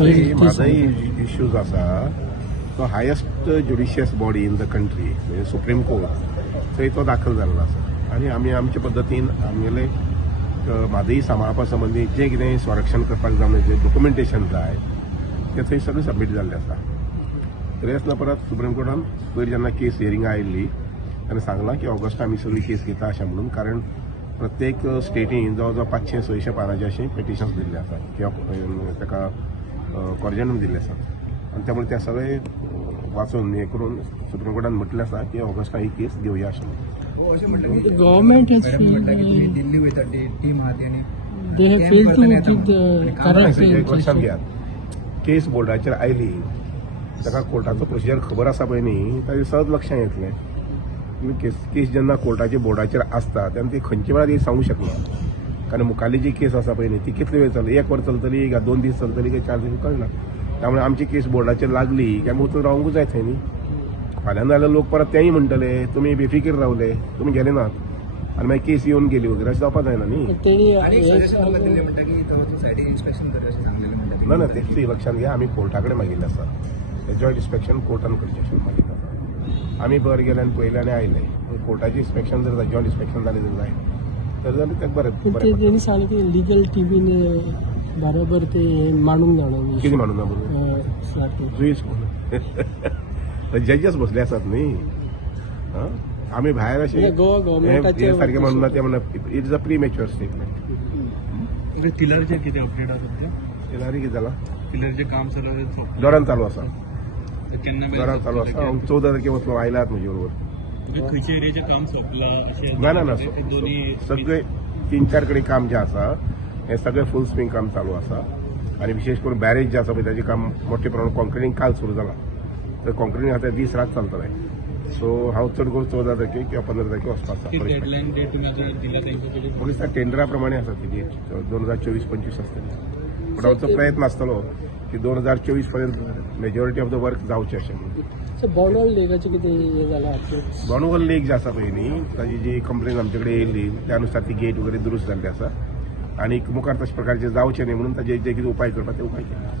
माझाही इश्यूज असा तो highest judicious body in the country म्हणजे सुप्रीम कोर्ट थंय तो दाखल जाल्लो आसा आनी आमी आमचे पद्दतीन आमगेले म्हादई सांबाळपा संबंधी जे कितें संरक्षण करपाक जावन जे डॉक्युमेंटेशन जाय ते थंय सगळें सबमीट जाल्लें आसा तरी आसतना परत सुप्रीम कोर्टान पयर जेन्ना केस हियरिंगा आयिल्ली ताणें सांगलां की ऑगस्टा आमी सगळी केस घेता अशें म्हणून कारण प्रत्येक स्टेटीन जवळ जवळ 500-600 पानांचे अशें पेटिशन्स दिल्ले आसात किंवा ताका कॉर्जनम दिल्ले आसात आनी त्यामुळे त्या सगळे वाचून हे करून सुप्रीम कोर्टान म्हटलें आसा की ऑगस्टा ही केस घेवया अशें म्हणून गव्हर्नमेंट दिल्ली वयता टीम लक्षात घेयात केस बोर्डाचेर आयली ताका कोर्टाचो प्रोसिजर खबर आसा पळय न्ही ताजें सहज लक्षांत येतलें केस जेन्ना कोर्टाच्या बोर्डाचेर आसता तेन्ना ती खंयच्या वेळार सांगू शकना कारण मुखाल्ली जी केस आसा पळय न्ही ती कितले वेळ चलतली 1 वर चलतली काय 2 दीस चलतली काय 4 दीस कळना त्यामुळे आमची केस बोर्डाचेर लागली की आमी वचून रावंकूच जाय थंय न्ही फाल्यां जाल्यार लोक परत तेंय म्हणटले तुमी बेफिकीर रावले तुमी गेले नात आनी मागीर केस येवन गेली वगैरे अशें जावपाक जायना न्ही ना तेच लक्षात घ्या आमी कोर्टा कडेन मागिल्लें आसा जॉयंट इन्स्पेक्शन कोर्टान करचें अशें मागिल्लें आसा आमी बर गेले आनी पयले आनी आयले कोर्टाचें इन्स्पेक्शन जर जॉयंट इन्स्पेक्शन जालें जाय तर जाल्यार तें बरें तेणी सांगलें की लिगल टीमीन बरोबर ते मांडूंक जाणा कितें मांडूंक ना बरोबर जुईज जजीस बसले आसात न्ही आमी भायर अशें गोवा गव्हर्नमेंटाचे सारकें म्हणून ना ते म्हणना it is a premature statement तिलारचेर कितें अपडेट आसा सध्या तिलारी कितें जालां तिलारचें काम जोरान चालू आसा जोरान चालू आसा हांव 14 तारखे वचलो आयलात म्हजे बरोबर खंयच्या एरियाचें काम सोंपलां ना सगळे 3-4 कडेन काम जें आसा हें सगळें फूल स्विंग काम चालू आसा आनी विशेष करून बॅरेज जे आसा पळय ताचें काम मोठे प्रमाणात कॉन्क्रिटींग काल सुरू जालां तर कॉन्क्रिटींग आतां दीस रात चलतलें सो हांव चड करून 14 तारखे किंवा 15 तारखे वचपाक आसा पुलीस टेंडरा प्रमाणे आसा ती डेट 2024-25 आसतली पूण आमचो प्रयत्न आसतलो की 2024 पर्यंत मेजॉरिटी ऑफ द वर्क जावचें अशें म्हणून बोंडवल लेकाचें कितें हें जालां बोंडवल लेक जे आसा पळय न्ही ताजी जी कंप्लेन आमचे कडेन येयल्ली त्या अनुसार ती गेट वगैरे दुरुस्त जाल्ली आसा आनी मुखार तशा प्रकारचे जावचे न्ही म्हणून ताजे जे कितें उपाय करपाक ते उपाय केले